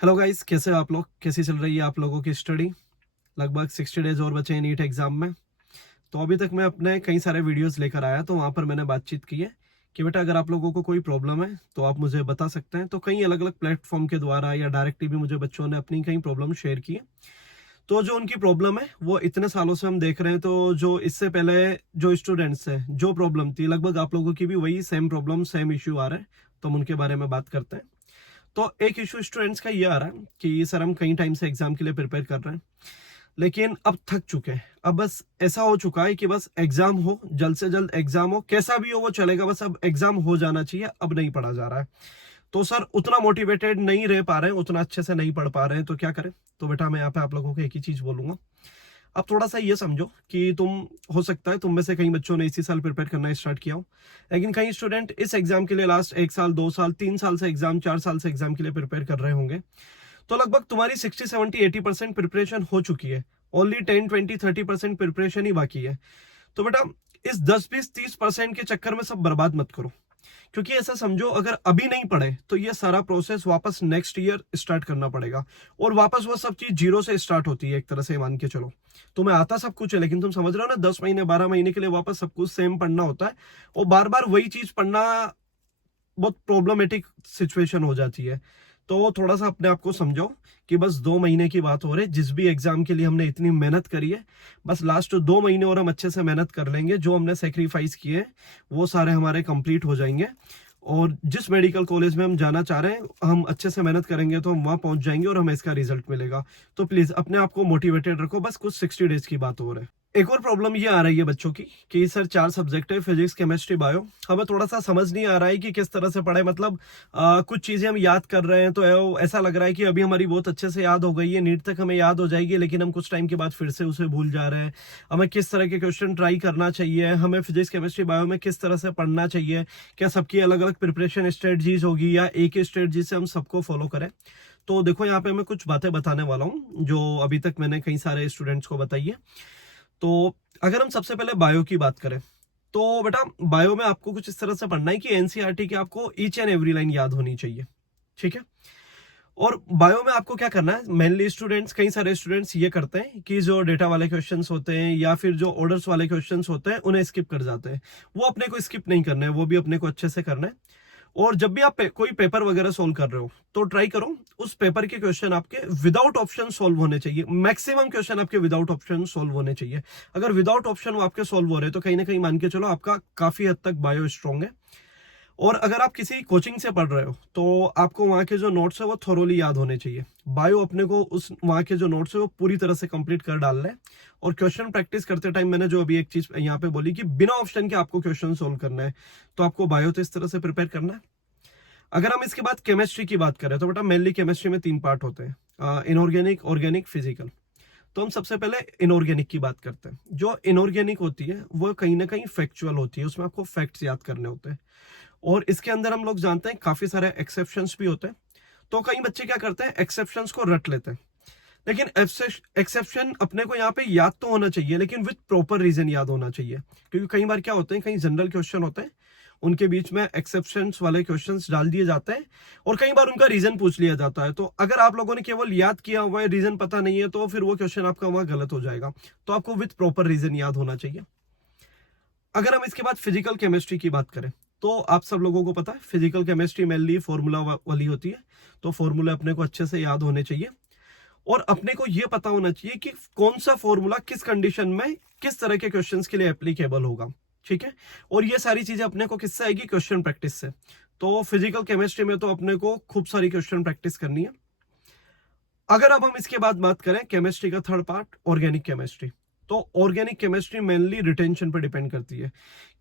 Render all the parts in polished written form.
Hello guys, कैसे हो आप लोग? कैसी चल रही है आप लोगों की स्टडी? लगभग 60 डेज और बचे हैं नीट एग्जाम में। तो अभी तक मैं अपने कई सारे वीडियोस लेकर आया, तो वहाँ पर मैंने बातचीत की है कि बेटा अगर आप लोगों को कोई प्रॉब्लम है तो आप मुझे बता सकते हैं। तो कई अलग अलग प्लेटफॉर्म के द्वारा या डायरेक्टली भी मुझे बच्चों ने अपनी कई प्रॉब्लम शेयर की है। तो जो उनकी प्रॉब्लम है वो इतने सालों से हम देख रहे हैं, तो जो इससे पहले जो स्टूडेंट्स है जो प्रॉब्लम थी, लगभग आप लोगों की भी वही सेम प्रॉब्लम सेम इश्यू आ रहा है। तो हम उनके बारे में बात करते हैं। तो एक इशू स्टूडेंट्स का ये आ रहा है कि सर हम कई टाइम से एग्जाम के लिए प्रिपेयर कर रहे हैं, लेकिन अब थक चुके हैं। अब बस ऐसा हो चुका है कि बस एग्जाम हो, जल्द से जल्द एग्जाम हो, कैसा भी हो वो चलेगा, बस अब एग्जाम हो जाना चाहिए, अब नहीं पढ़ा जा रहा है। तो सर उतना मोटिवेटेड नहीं रह पा रहे हैं, उतना अच्छे से नहीं पढ़ पा रहे हैं, तो क्या करें? तो बेटा मैं यहाँ पे आप लोगों को एक ही चीज बोलूंगा। अब थोड़ा सा ये समझो कि तुम, हो सकता है तुम में से कई बच्चों ने इसी साल प्रिपेयर करना स्टार्ट किया हो, लेकिन कई स्टूडेंट इस एग्जाम के लिए लास्ट 1 साल 2 साल 3 साल से एग्जाम 4 साल से एग्जाम के लिए प्रिपेयर कर रहे होंगे। तो लगभग तुम्हारी 60 70 80% प्रिपरेशन हो चुकी है। ओनली 10 20 30% प्रिपरेशन ही बाकी है। तो बेटा इस 10 20 30% के चक्कर में सब बर्बाद मत करो। क्योंकि ऐसा समझो, अगर अभी नहीं पढ़े तो ये सारा प्रोसेस वापस नेक्स्ट ईयर स्टार्ट करना पड़ेगा, और वापस वो सब चीज जीरो से स्टार्ट होती है एक तरह से, मान के चलो। तुम्हें आता सब कुछ है, लेकिन तुम समझ रहे हो ना, 10 महीने 12 महीने के लिए वापस सब कुछ सेम पढ़ना होता है, और बार बार वही चीज पढ़ना बहुत प्रॉब्लमेटिक सिचुएशन हो जाती है। तो थोड़ा सा अपने आप को समझो कि बस 2 महीने की बात हो रही है। जिस भी एग्जाम के लिए हमने इतनी मेहनत करी है, बस लास्ट 2 महीने और हम अच्छे से मेहनत कर लेंगे, जो हमने सेक्रीफाइस किए हैं वो सारे हमारे कंप्लीट हो जाएंगे। और जिस मेडिकल कॉलेज में हम जाना चाह रहे हैं, हम अच्छे से मेहनत करेंगे तो हम वहां पहुंच जाएंगे और हमें इसका रिजल्ट मिलेगा। तो प्लीज अपने आप को मोटिवेटेड रखो, बस कुछ 60 डेज की बात हो रहा है। एक और प्रॉब्लम ये आ रही है बच्चों की कि सर 4 सब्जेक्ट है, फिजिक्स केमिस्ट्री बायो, हमें थोड़ा सा समझ नहीं आ रहा है कि किस तरह से पढ़े। मतलब कुछ चीजें हम याद कर रहे हैं तो ऐसा लग रहा है कि अभी हमारी बहुत अच्छे से याद हो गई है, नीट तक हमें याद हो जाएगी, लेकिन हम कुछ टाइम के बाद फिर से उसे भूल जा रहे हैं। हमें किस तरह के क्वेश्चन ट्राई करना चाहिए, हमें फिजिक्स केमिस्ट्री बायो में किस तरह से पढ़ना चाहिए, क्या सबकी अलग अलग प्रिपरेशन स्ट्रेटजीज होगी या एक ही स्ट्रेटजी से हम सबको फॉलो करें? तो देखो, यहाँ पे मैं कुछ बातें बताने वाला हूँ जो अभी तक मैंने कई सारे स्टूडेंट्स को बताई है। तो अगर हम सबसे पहले बायो की बात करें, तो बेटा बायो में आपको कुछ इस तरह से पढ़ना है कि एनसीईआरटी की आपको ईच एंड एवरी लाइन याद होनी चाहिए। ठीक है? और बायो में आपको क्या करना है, मेनली स्टूडेंट्स, कई सारे स्टूडेंट्स ये करते हैं कि जो डेटा वाले क्वेश्चंस होते हैं या फिर जो ऑर्डर्स वाले क्वेश्चंस होते हैं उन्हें स्किप कर जाते हैं। वो अपने को स्किप नहीं करना है, वो भी अपने को अच्छे से करना है। और जब भी आप कोई पेपर वगैरह सोल्व कर रहे हो तो ट्राई करो उस पेपर के क्वेश्चन आपके विदाउट ऑप्शन सोल्व होने चाहिए। मैक्सिमम क्वेश्चन आपके विदाउट ऑप्शन सोल्व होने चाहिए। अगर विदाउट ऑप्शन वो आपके सोल्व हो रहे हैं तो कहीं ना कहीं मान के चलो आपका काफी हद तक बायो स्ट्रांग है। और अगर आप किसी कोचिंग से पढ़ रहे हो तो आपको वहां के जो नोट्स है वो थोरोली याद होने चाहिए। बायो अपने को उस वहां के जो नोट्स है वो पूरी तरह से कंप्लीट कर डालना है। और क्वेश्चन प्रैक्टिस करते टाइम मैंने जो अभी एक चीज यहाँ पे बोली कि बिना ऑप्शन के आपको क्वेश्चन सोल्व करना है, तो आपको बायो तो इस तरह से प्रिपेयर करना है। अगर हम इसके बाद केमिस्ट्री की बात करें तो बेटा मेनली केमिस्ट्री में 3 पार्ट होते हैं, इनऑर्गेनिक, ऑर्गेनिक, फिजिकल। तो हम सबसे पहले इनऑर्गेनिक की बात करते हैं। जो इनऑर्गेनिक होती है वो कहीं ना कहीं फैक्चुअल होती है, उसमें आपको फैक्ट्स याद करने होते हैं। और इसके अंदर हम लोग जानते हैं काफी सारे एक्सेप्शंस भी होते हैं। तो कई बच्चे क्या करते हैं, एक्सेप्शंस को रट लेते हैं। लेकिन एक्सेप्शन अपने को यहाँ पे याद तो होना चाहिए, लेकिन विद प्रॉपर रीजन याद होना चाहिए। क्योंकि कई बार क्या होते हैं, कई जनरल क्वेश्चन होते हैं, उनके बीच में एक्सेप्शंस वाले क्वेश्चंस डाल दिए जाते हैं, और कई बार उनका रीजन पूछ लिया जाता है। तो अगर आप लोगों ने केवल याद किया हुआ है, रीजन पता नहीं है, तो फिर वो क्वेश्चन आपका वहां गलत हो जाएगा। तो आपको विद प्रॉपर रीजन याद होना चाहिए। अगर हम इसके बाद फिजिकल केमिस्ट्री की बात करें, तो आप सब लोगों को पता है फिजिकल केमिस्ट्री मेनली फॉर्मूला वाली होती है। तो फॉर्मूला अपने को अच्छे से याद होने चाहिए, और अपने को यह पता होना चाहिए कि कौन सा फॉर्मूला किस कंडीशन में किस तरह के क्वेश्चंस के लिए एप्लीकेबल होगा। ठीक है? और ये सारी चीजें अपने को किससे आएगी, क्वेश्चन प्रैक्टिस से। तो फिजिकल केमिस्ट्री में तो अपने को खूब सारी क्वेश्चन प्रैक्टिस करनी है। अगर अब हम इसके बाद बात करें केमिस्ट्री का थर्ड पार्ट, ऑर्गेनिक केमिस्ट्री। तो ऑर्गेनिक केमिस्ट्री मेनली रिटेंशन पर डिपेंड करती है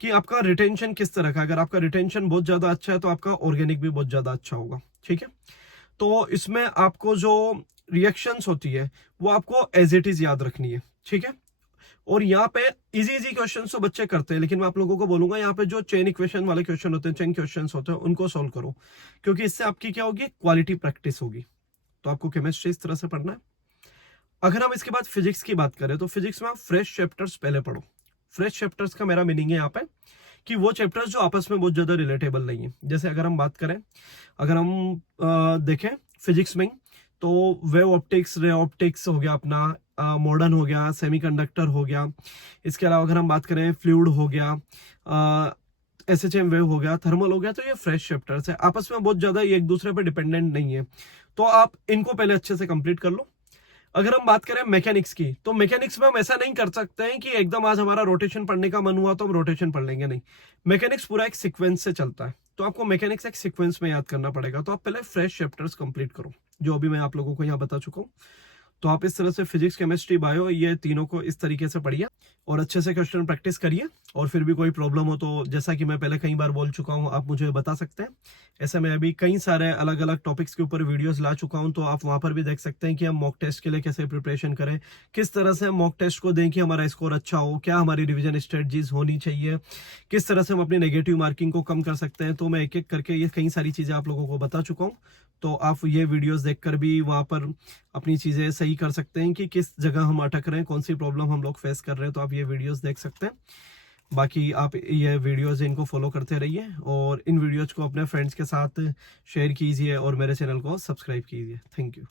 कि आपका रिटेंशन किस तरह का। अगर आपका रिटेंशन बहुत ज्यादा अच्छा है तो आपका ऑर्गेनिक भी बहुत ज्यादा अच्छा होगा। ठीक है? तो इसमें आपको जो रिएक्शंस होती है वो आपको एज इट इज याद रखनी है। ठीक है? और यहाँ पे इजी इजी क्वेश्चन तो बच्चे करते हैं, लेकिन मैं आप लोगों को बोलूंगा यहाँ पे जो चेन इक्वेशन वाले क्वेश्चन होते हैं, चेन क्वेश्चन होते हैं, उनको सोल्व करो। क्योंकि इससे आपकी क्या होगी, क्वालिटी प्रैक्टिस होगी। तो आपको केमिस्ट्री इस तरह से पढ़ना है। अगर हम इसके बाद फिजिक्स की बात करें तो फिजिक्स में आप फ्रेश चैप्टर्स पहले पढ़ो। फ्रेश चैप्टर्स का मेरा मीनिंग है यहाँ पे कि वो चैप्टर्स जो आपस में बहुत ज्यादा रिलेटेबल नहीं है। जैसे अगर हम बात करें, अगर हम देखें फिजिक्स में, तो वेव ऑप्टिक्स, रे ऑप्टिक्स हो गया अपना, मॉडर्न हो गया, सेमीकंडक्टर हो गया। इसके अलावा अगर हम बात करें फ्लूइड हो गया, एसएचएम वेव हो गया, थर्मल हो गया, तो ये फ्रेश चैप्टर्स है, आपस में बहुत ज्यादा ये एक दूसरे पे डिपेंडेंट नहीं है। तो आप इनको पहले अच्छे से कंप्लीट कर लो। अगर हम बात करें मैकेनिक्स की, तो मैकेनिक्स में हम ऐसा नहीं कर सकते हैं कि एकदम आज हमारा रोटेशन पढ़ने का मन हुआ तो हम रोटेशन पढ़ लेंगे, नहीं। मैकेनिक्स पूरा एक सीक्वेंस से चलता है, तो आपको मैकेनिक्स एक सीक्वेंस में याद करना पड़ेगा। तो आप पहले फ्रेश चैप्टर्स कंप्लीट करो, जो अभी मैं आप लोगों को यहाँ बता चुका हूँ। तो आप इस तरह से फिजिक्स, केमिस्ट्री, बायो, ये तीनों को इस तरीके से पढ़िए और अच्छे से क्वेश्चन प्रैक्टिस करिए। और फिर भी कोई प्रॉब्लम हो तो जैसा कि मैं पहले कई बार बोल चुका हूं, आप मुझे बता सकते हैं। ऐसे मैं अभी कई सारे अलग अलग टॉपिक्स के ऊपर वीडियोस ला चुका हूं, तो आप वहां पर भी देख सकते हैं कि हम मॉक टेस्ट के लिए कैसे प्रिपरेशन करें, किस तरह से हम मॉक टेस्ट को दें कि हमारा स्कोर अच्छा हो, क्या हमारी रिविजन स्ट्रेटजीज होनी चाहिए, किस तरह से हम अपनी नेगेटिव मार्किंग को कम कर सकते हैं। तो मैं एक एक करके ये कई सारी चीजें आप लोगों को बता चुका हूँ। तो आप ये वीडियोस देखकर भी वहां पर अपनी चीजें सही कर सकते हैं कि किस जगह हम अटक रहे हैं, कौन सी प्रॉब्लम हम लोग फेस कर रहे हैं। तो आप ये वीडियोस देख सकते हैं। बाकी आप ये वीडियोस इनको फॉलो करते रहिए और इन वीडियोज को अपने फ्रेंड्स के साथ शेयर कीजिए और मेरे चैनल को सब्सक्राइब कीजिए। Thank you.